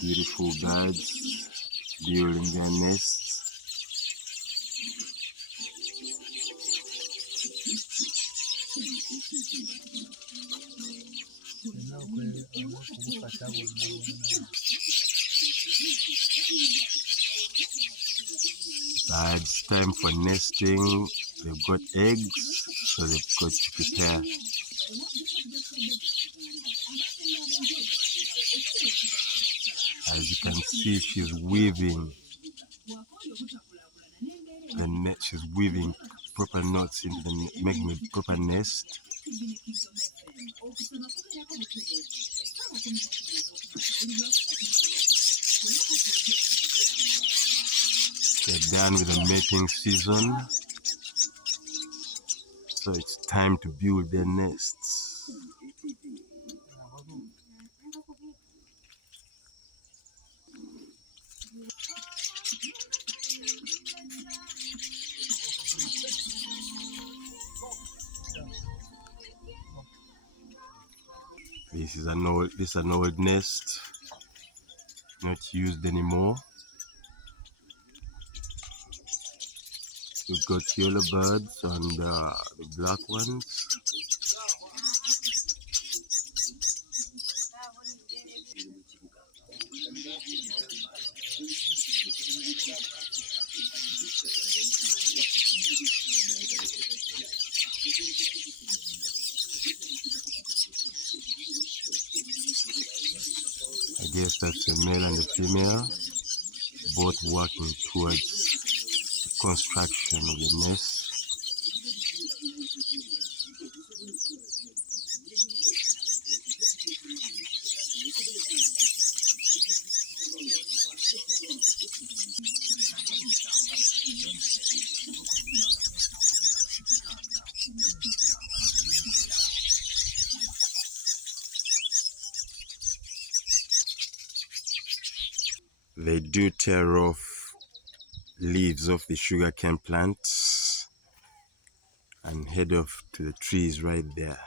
Beautiful birds building their nests. Birds, time for nesting. They've got eggs, so they've got to prepare. As you can see, she's weaving the net. She's weaving proper knots into the making a proper nest. They're done with the mating season, so it's time to build their nests. This is an old nest, not used anymore. We've got yellow birds and the black ones. I guess that's a male and a female, both working towards the construction of the nest. They do tear off leaves of the sugarcane plants and head off to the trees right there.